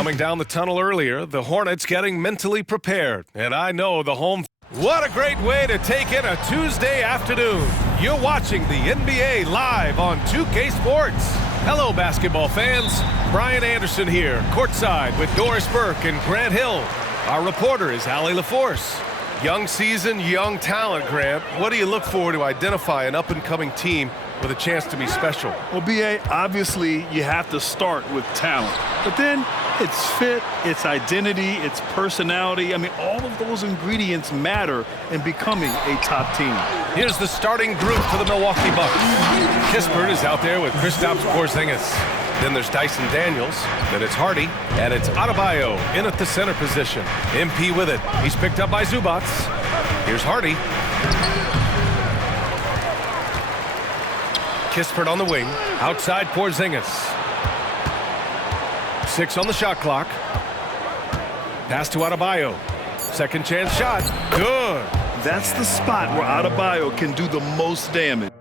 Coming down the tunnel earlier, the Hornets getting mentally prepared. And I know the home... What a great way to take in a Tuesday afternoon. You're watching the NBA live on 2K Sports. Hello, basketball fans. Brian Anderson here, courtside with Doris Burke and Grant Hill. Our reporter is Allie LaForce. Young season, young talent, Grant. What do you look for to identify an up-and-coming team with a chance to be special? Well, B.A., obviously you have to start with talent. But then it's fit, it's identity, it's personality. I mean, all of those ingredients matter in becoming a top team. Here's the starting group for the Milwaukee Bucks. Kispert is out there with Kristaps Porzingis. Then there's Dyson Daniels, then it's Hardy, and it's Adebayo in at the center position. MP with it. He's picked up by Zubac. Here's Hardy. Kispert on the wing. Outside Porzingis. 6 on the shot clock. Pass to Adebayo. Second chance shot. Good. That's the spot where Adebayo can do the most damage.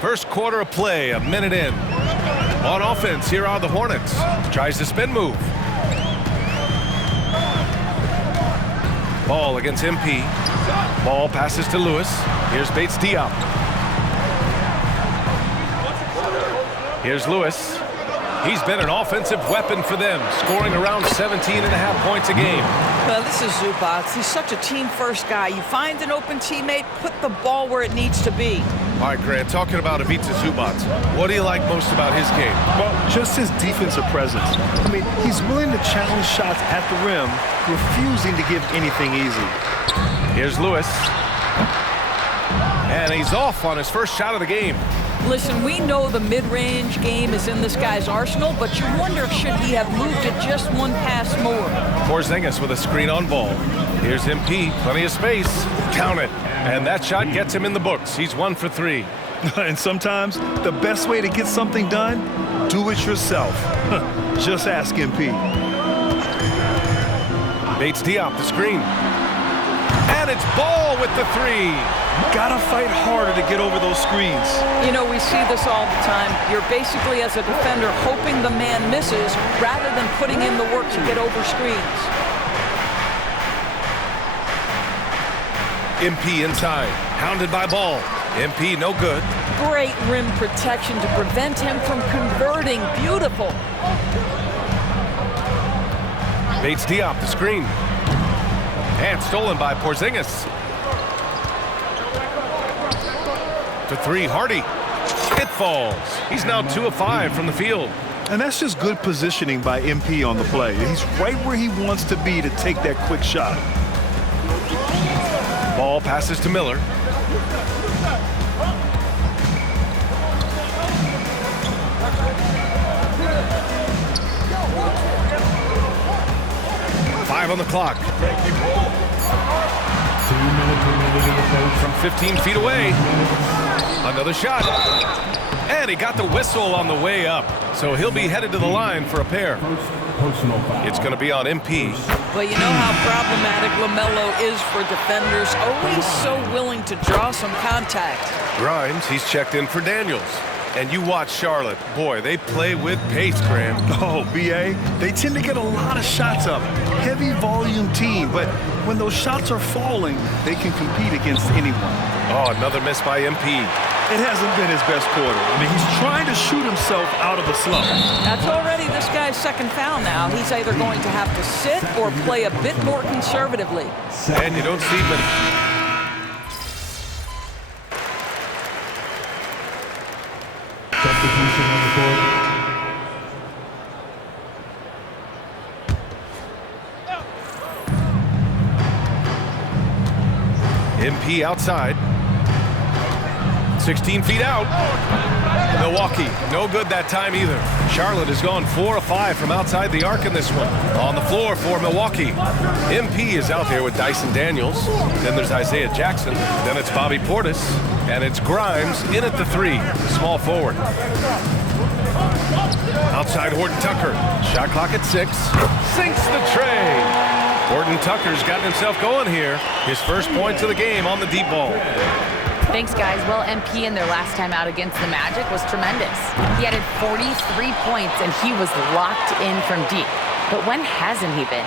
First quarter of play, a minute in. On offense, here are the Hornets. Tries the spin move. Ball against MP. Ball passes to Lewis. Here's Bates Diop. Here's Lewis. He's been an offensive weapon for them, scoring around 17.5 points a game. Well, this is Zubac. He's such a team-first guy. You find an open teammate, put the ball where it needs to be. All right, Grant, talking about Ivica Zubac, what do you like most about his game? Well, just his defensive presence. I mean, he's willing to challenge shots at the rim, refusing to give anything easy. Here's Lewis. And he's off on his first shot of the game. Listen, we know the mid-range game is in this guy's arsenal, but you wonder, should he have moved it just one pass more? Porzingis with a screen on ball. Here's MP, plenty of space. Count it. And that shot gets him in the books. He's 1 for 3. And sometimes the best way to get something done, do it yourself. Just ask MP. Bates Diop, the screen. And it's Ball with the 3. Gotta fight harder to get over those screens. You know, we see this all the time. You're basically, as a defender, hoping the man misses rather than putting in the work to get over screens. MP inside, hounded by Ball. MP no good. Great rim protection to prevent him from converting. Beautiful. Bates Diop, the screen. And stolen by Porzingis. To 3, Hardy. It falls. He's now 2 of 5 from the field. And that's just good positioning by MP on the play. He's right where he wants to be to take that quick shot. Ball passes to Miller. Five on the clock. 2 minutes remaining in the post. From 15 feet away. Another shot. And he got the whistle on the way up. So he'll be headed to the line for a pair. Personal foul. It's going to be on MP. But you know how problematic LaMelo is for defenders. Always so willing to draw some contact. Grimes, he's checked in for Daniels. And you watch Charlotte. Boy, they play with pace, Graham. Oh, B.A., they tend to get a lot of shots up. Heavy volume team, but when those shots are falling, they can compete against anyone. Oh, another miss by MP. It hasn't been his best quarter. I mean, he's trying to shoot himself out of a slump. That's already this guy's second foul now. He's either going to have to sit or play a bit more conservatively. And you don't see many. Substitution on the court. MP outside. 16 feet out. Milwaukee, no good that time either. Charlotte has gone 4 of 5 from outside the arc in this one. On the floor for Milwaukee. MP is out there with Dyson Daniels. Then there's Isaiah Jackson. Then it's Bobby Portis. And it's Grimes in at the 3. Small forward. Outside Horton Tucker. Shot clock at 6. Sinks the tray. Horton Tucker's gotten himself going here. His first points of the game on the deep ball. Thanks, guys. Well, MP in their last time out against the Magic was tremendous. He added 43 points, and he was locked in from deep. But when hasn't he been?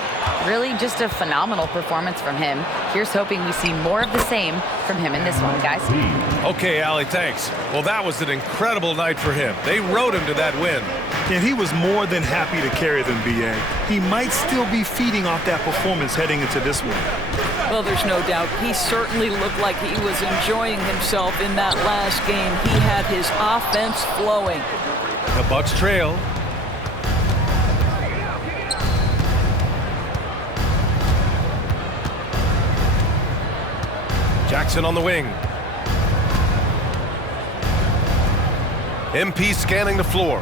Really just a phenomenal performance from him. Here's hoping we see more of the same from him in this one, guys. Okay, Allie, thanks. Well, that was an incredible night for him. They rode him to that win. And he was more than happy to carry them, B.A. He might still be feeding off that performance heading into this one. Well, there's no doubt. He certainly looked like he was enjoying himself in that last game. He had his offense flowing. The Bucks trail. Jackson on the wing. MP scanning the floor.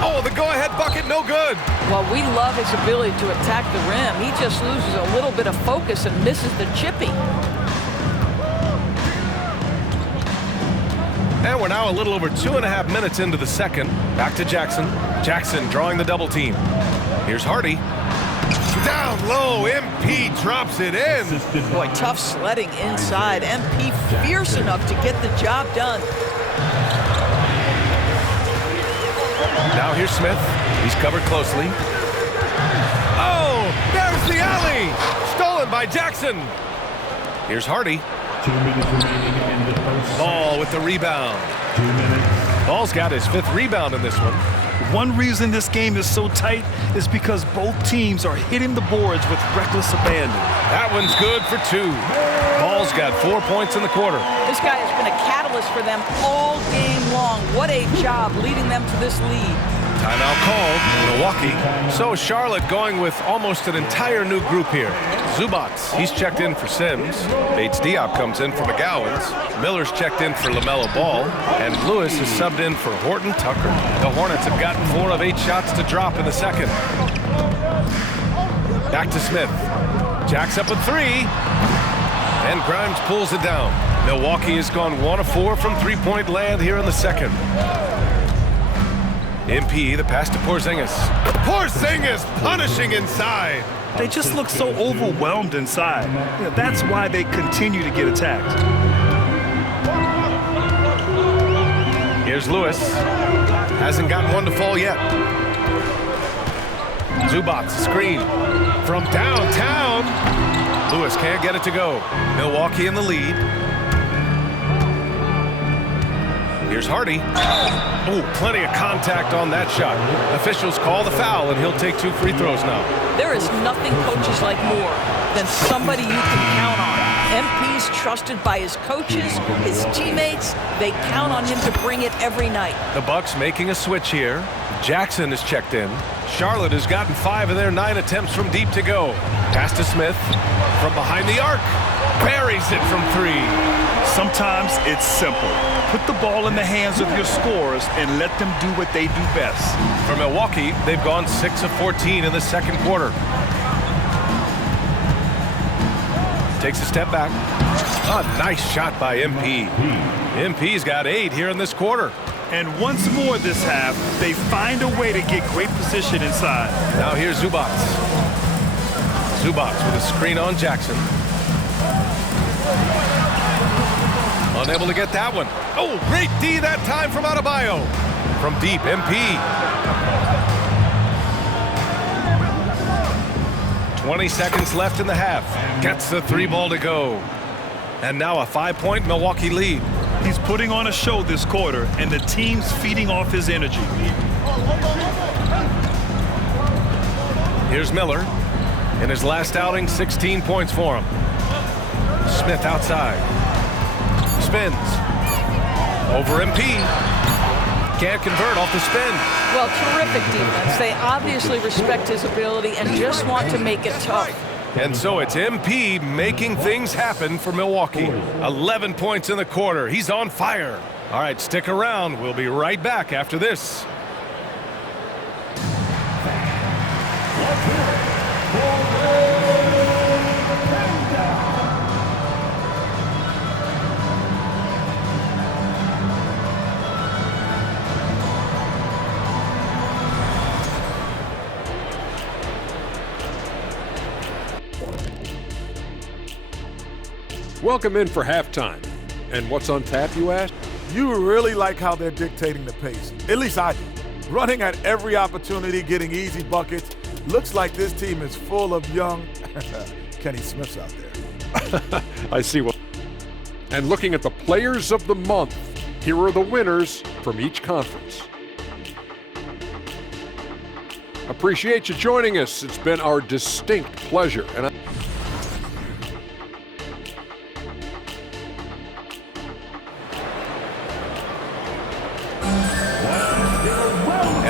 Oh, the go-ahead bucket, no good. Well, we love his ability to attack the rim. He just loses a little bit of focus and misses the chippy. And we're now a little over 2.5 minutes into the second. Back to Jackson. Jackson drawing the double team. Here's Hardy. Down low, MP drops it in. Boy, tough sledding inside. MP fierce enough to get the job done. Now here's Smith. He's covered closely. Oh, there's the alley. Stolen by Jackson. Here's Hardy. 2 minutes remaining in the first. Ball with the rebound. 2 minutes. Ball's got his 5th rebound in this one. One reason this game is so tight is because both teams are hitting the boards with reckless abandon. That one's good for 2. Ball's got 4 points in the quarter. This guy has been a catalyst for them all game long. What a job leading them to this lead. Timeout called, Milwaukee. So Charlotte going with almost an entire new group here. Zubac, he's checked in for Sims. Bates Diop comes in for McGowan's. Miller's checked in for LaMelo Ball. And Lewis is subbed in for Horton Tucker. The Hornets have gotten 4 of 8 shots to drop in the second. Back to Smith. Jacks up a 3. And Grimes pulls it down. Milwaukee has gone 1 of 4 from three-point land here in the second. MP, the pass to Porzingis. Porzingis punishing inside. They just look so overwhelmed inside. That's why they continue to get attacked. Here's Lewis. Hasn't gotten one to fall yet. Zubac, screen from downtown. Lewis can't get it to go. Milwaukee in the lead. Here's Hardy. Oh, plenty of contact on that shot. Officials call the foul, and he'll take 2 free throws now. There is nothing coaches like more than somebody you can count on. MP's trusted by his coaches, his teammates. They count on him to bring it every night. The Bucks making a switch here. Jackson is checked in. Charlotte has gotten 5 of their 9 attempts from deep to go. Pass to Smith from behind the arc. Buries it from 3. Sometimes it's simple. Put the ball in the hands of your scorers and let them do what they do best. For Milwaukee, they've gone 6 of 14 in the second quarter. Takes a step back. A nice shot by MP. MP's got 8 here in this quarter. And once more this half, they find a way to get great position inside. Now here's Zubac. Zubac with a screen on Jackson. Unable to get that one. Oh, great D that time from Adebayo. From deep, MP. 20 seconds left in the half. Gets the 3 ball to go. And now a 5-point Milwaukee lead. He's putting on a show this quarter, and the team's feeding off his energy. Here's Miller. In his last outing, 16 points for him. Smith outside. Spins. Over MP. Can't convert off the spin. Well, terrific defense. They obviously respect his ability and just want to make it tough. And so it's MP making things happen for Milwaukee. 11 points in the quarter. He's on fire. All right, stick around. We'll be right back after this. Welcome in for halftime. And what's on tap, you ask? You really like how they're dictating the pace. At least I do. Running at every opportunity, getting easy buckets. Looks like this team is full of young Kenny Smiths out there. I see what. And looking at the players of the month, here are the winners from each conference. Appreciate you joining us. It's been our distinct pleasure. And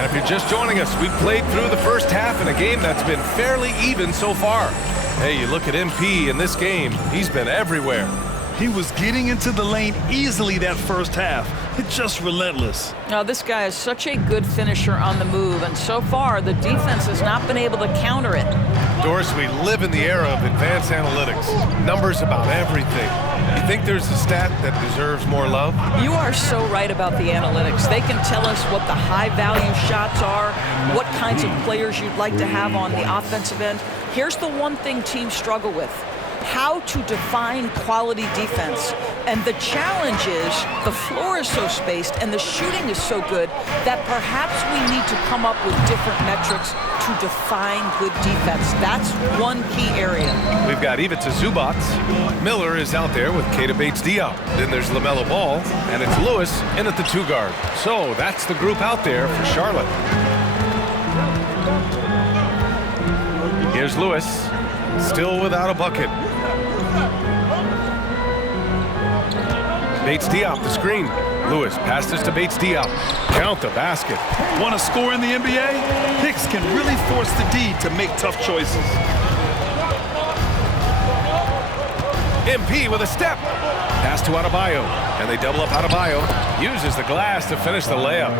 if you're just joining us, we played through the first half in a game that's been fairly even so far. Hey, you look at MP in this game, he's been everywhere. He was getting into the lane easily that first half. It's just relentless. Now, this guy is such a good finisher on the move, and so far, the defense has not been able to counter it. Doris, we live in the era of advanced analytics. Numbers about everything. You think there's a stat that deserves more love? You are so right about the analytics. They can tell us what the high-value shots are, what kinds of players you'd like to have on the offensive end. Here's the one thing teams struggle with: how to define quality defense. And the challenge is the floor is so spaced and the shooting is so good that perhaps we need to come up with different metrics to define good defense. That's one key area. We've got Ivica Zubac. Miller is out there with Keita Bates-Diop. Then there's LaMelo Ball, and it's Lewis in at the 2 guard. So that's the group out there for Charlotte. Here's Lewis, still without a bucket. Bates-Diop, the screen. Lewis passes to Bates-Diop. Count the basket. Want to score in the NBA? Hicks can really force the D to make tough choices. MP with a step. Pass to Adebayo, and they double up Adebayo. Uses the glass to finish the layup.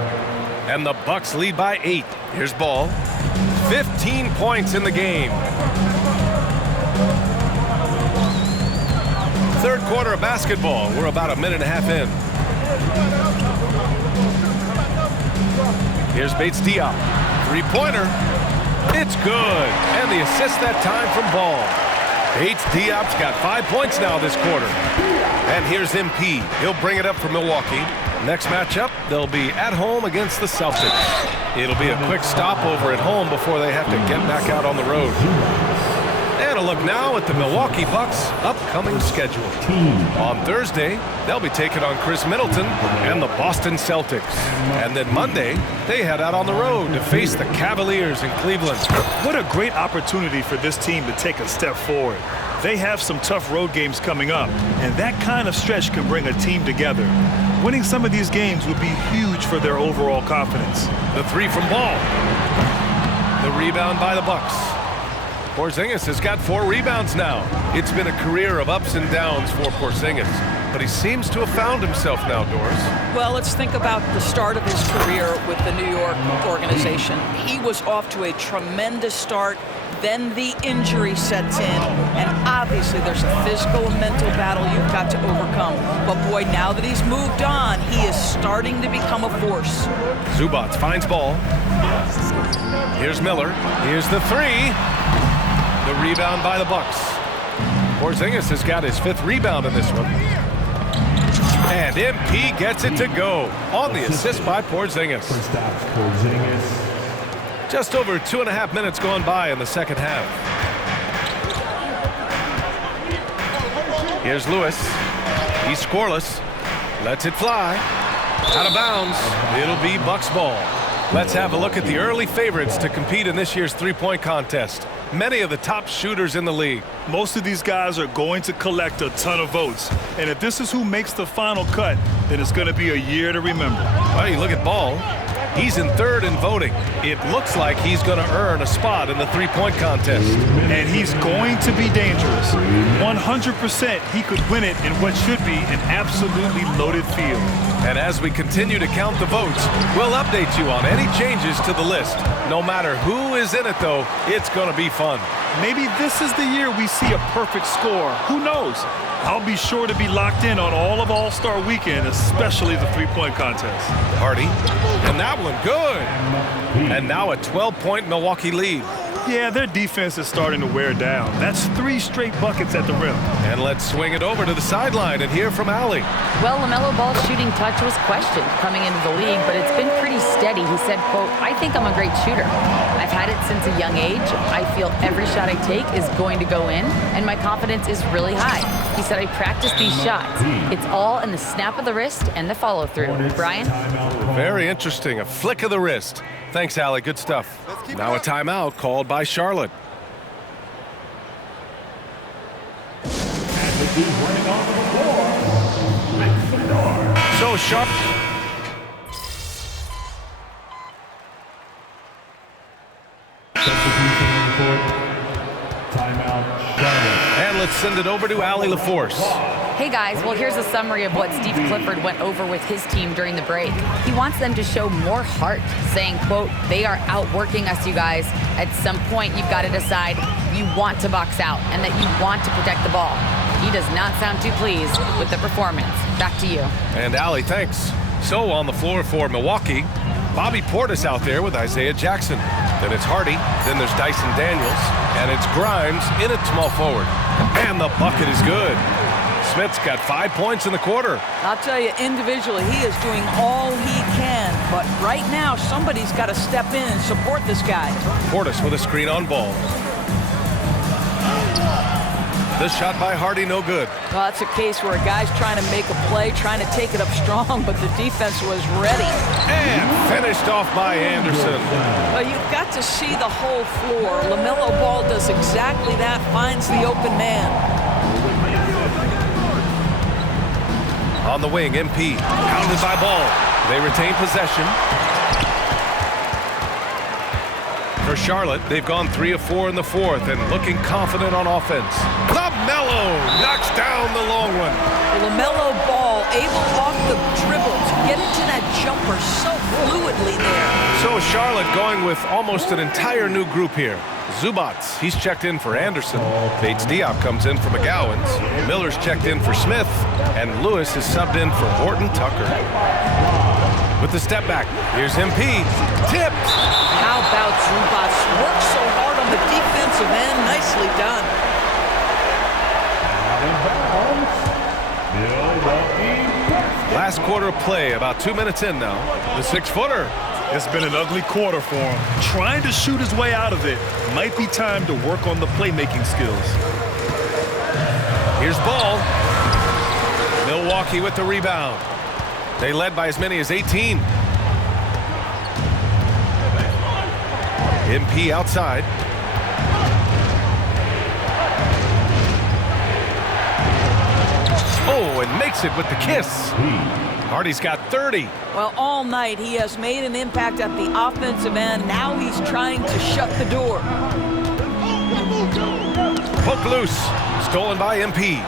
And the Bucks lead by 8. Here's Ball. 15 points in the game. Third quarter of basketball. We're about a minute and a half in. Here's Bates-Diop. 3-pointer. It's good. And the assist that time from Ball. Bates-Diop's got 5 points now this quarter. And here's MP. He'll bring it up for Milwaukee. Next matchup, they'll be at home against the Celtics. It'll be a quick stopover at home before they have to get back out on the road. And a look now at the Milwaukee Bucks' upcoming schedule. On Thursday, they'll be taking on Chris Middleton and the Boston Celtics. And then Monday, they head out on the road to face the Cavaliers in Cleveland. What a great opportunity for this team to take a step forward. They have some tough road games coming up, and that kind of stretch can bring a team together. Winning some of these games would be huge for their overall confidence. The 3 from Ball. The rebound by the Bucks. Porzingis has got 4 rebounds now. It's been a career of ups and downs for Porzingis, but he seems to have found himself now, Doris. Well, let's think about the start of his career with the New York organization. He was off to a tremendous start. Then the injury sets in, and obviously there's a physical and mental battle you've got to overcome. But boy, now that he's moved on, he is starting to become a force. Zubac finds Ball. Here's Miller. Here's the 3. The rebound by the Bucks. Porzingis has got his 5th rebound in this one. And MP gets it to go on the assist by Porzingis. Just over 2.5 minutes gone by in the second half. Here's Lewis. He's scoreless. Lets it fly. Out of bounds. It'll be Bucks ball. Let's have a look at the early favorites to compete in this year's three-point contest. Many of the top shooters in the league. Most of these guys are going to collect a ton of votes. And if this is who makes the final cut, then it's going to be a year to remember. Well, you look at Ball. He's in 3rd in voting. It looks like he's going to earn a spot in the three-point contest. And he's going to be dangerous. 100% he could win it in what should be an absolutely loaded field. And as we continue to count the votes, we'll update you on any changes to the list. No matter who is in it, though, it's going to be fun. Maybe this is the year we see a perfect score. Who knows? I'll be sure to be locked in on all of All-Star Weekend, especially the three-point contest. Hardy, and that one good. And now a 12-point Milwaukee lead. Yeah, their defense is starting to wear down. That's 3 straight buckets at the rim. And let's swing it over to the sideline and hear from Allie. Well, LaMelo Ball's shooting touch was questioned coming into the league, but it's been pretty steady. He said, quote, "I think I'm a great shooter. I've had it since a young age. I feel every shot I take is going to go in, and my confidence is really high." He said, "I practice these shots. It's all in the snap of the wrist and the follow-through." Brian? Very interesting. A flick of the wrist. Thanks, Allie. Good stuff. Now a timeout called by Charlotte. So Charlotte. Substitution on the court. Timeout, Charlotte. And let's send it over to Allie LaForce. Hey guys, well here's a summary of what Steve Clifford went over with his team during the break. He wants them to show more heart, saying, quote, "They are outworking us, you guys. At some point, you've got to decide you want to box out and that you want to protect the ball." He does not sound too pleased with the performance. Back to you. And Allie, thanks. So on the floor for Milwaukee, Bobby Portis out there with Isaiah Jackson. Then it's Hardy, then there's Dyson Daniels, and it's Grimes in at small forward. And the bucket is good. Smith's got 5 points in the quarter. I'll tell you, individually, he is doing all he can. But right now, somebody's got to step in and support this guy. Portis with a screen on Ball. This shot by Hardy, no good. Well, that's a case where a guy's trying to make a play, trying to take it up strong, but the defense was ready. And finished off by Anderson. Well, you've got to see the whole floor. LaMelo Ball does exactly that, finds the open man. On the wing, MP, pounded by Ball. They retain possession. For Charlotte, they've gone 3 of 4 in the fourth and looking confident on offense. LaMelo knocks down the long one. LaMelo Ball able off the dribble to get into that jumper so fluidly there. So Charlotte going with almost an entire new group here. Zubac, he's checked in for Anderson. Bates Diop comes in for McGowan's. Miller's checked in for Smith. And Lewis is subbed in for Horton Tucker. With the step back, here's MP. Tipped. How about Zubac? Worked so hard on the defensive end. Nicely done. Last quarter of play, about 2 minutes in now. The 6-footer. It's been an ugly quarter for him. Trying to shoot his way out of it. Might be time to work on the playmaking skills. Here's Ball. Milwaukee with the rebound. They led by as many as 18. MP outside. Oh, and makes it with the kiss. Hardy's got 30. Well, all night he has made an impact at the offensive end. Now he's trying to shut the door. Poke loose. Stolen by MP.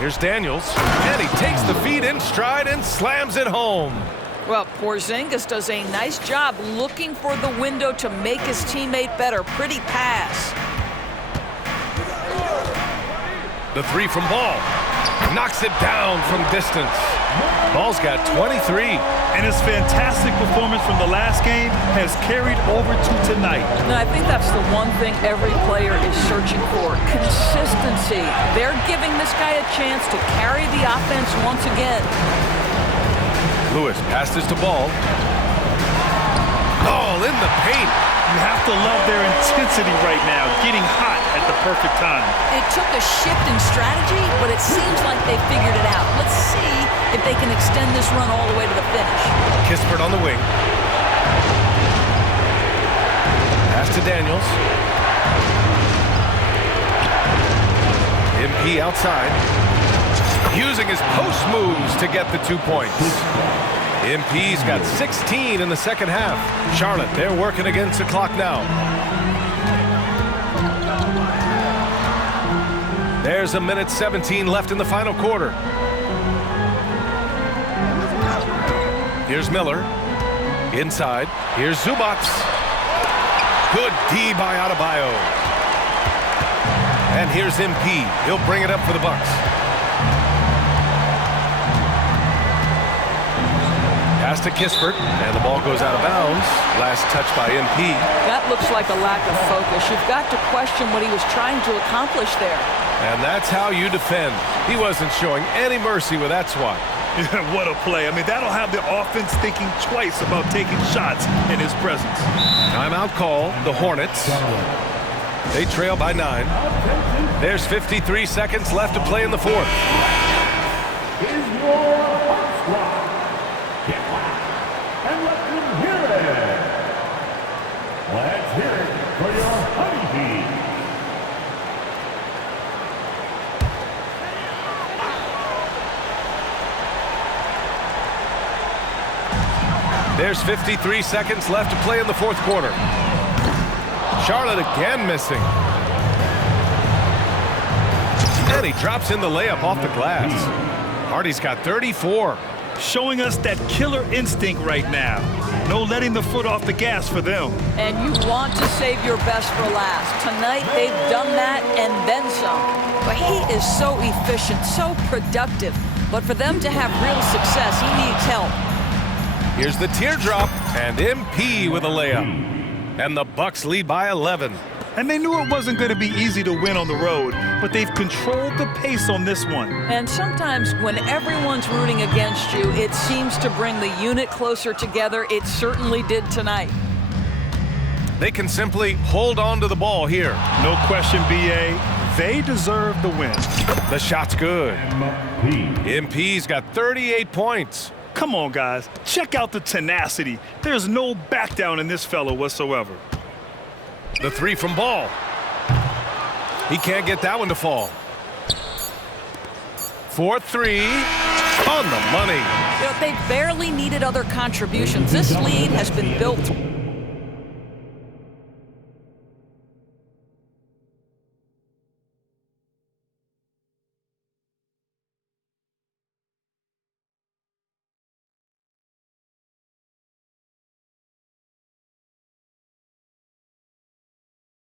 Here's Daniels. And he takes the feed in stride and slams it home. Well, Porzingis does a nice job looking for the window to make his teammate better. Pretty pass. The 3 from Ball. Knocks it down from distance. Ball's got 23. And his fantastic performance from the last game has carried over to tonight. No, I think that's the one thing every player is searching for. Consistency. They're giving this guy a chance to carry the offense once again. Lewis passes to Ball. Ball in the paint. You have to love their intensity right now, getting hot at the perfect time. It took a shift in strategy, but it seems like they figured it out. Let's see if they can extend this run all the way to the finish. Kispert on the wing. Pass to Daniels. MP outside. Using his post moves to get the 2 points. MP's got 16 in the second half. Charlotte, they're working against the clock now. There's a minute 17 left in the final quarter. Here's Miller. Inside. Here's Zubac. Good D by Adebayo. And here's MP. He'll bring it up for the Bucks. Pass to Kispert, and the ball goes out of bounds. Last touch by MP. That looks like a lack of focus. You've got to question what he was trying to accomplish there. And that's how you defend. He wasn't showing any mercy with that swat. What a play. I mean, that'll have the offense thinking twice about taking shots in his presence. Timeout call, the Hornets. They trail by 9. There's 53 seconds left to play in the fourth. Is your hot squad. Get loud and let them hear it. Let's hear it for your honeybees. There's 53 seconds left to play in the fourth quarter. Charlotte again missing. And he drops in the layup off the glass. Hardy's got 34. Showing us that killer instinct right now. No letting the foot off the gas for them. And you want to save your best for last. Tonight, they've done that and then some. But he is so efficient, so productive. But for them to have real success, he needs help. Here's the teardrop, and MP with a layup. And the Bucks lead by 11. And they knew it wasn't going to be easy to win on the road, but they've controlled the pace on this one. And sometimes when everyone's rooting against you, it seems to bring the unit closer together. It certainly did tonight. They can simply hold on to the ball here. No question, B.A. They deserve the win. The shot's good. MP's got 38 points. Come on, guys. Check out the tenacity. There's no back down in this fellow whatsoever. The three from Ball. He can't get that one to fall. 4-3 on the money. You know, they barely needed other contributions. This lead has been built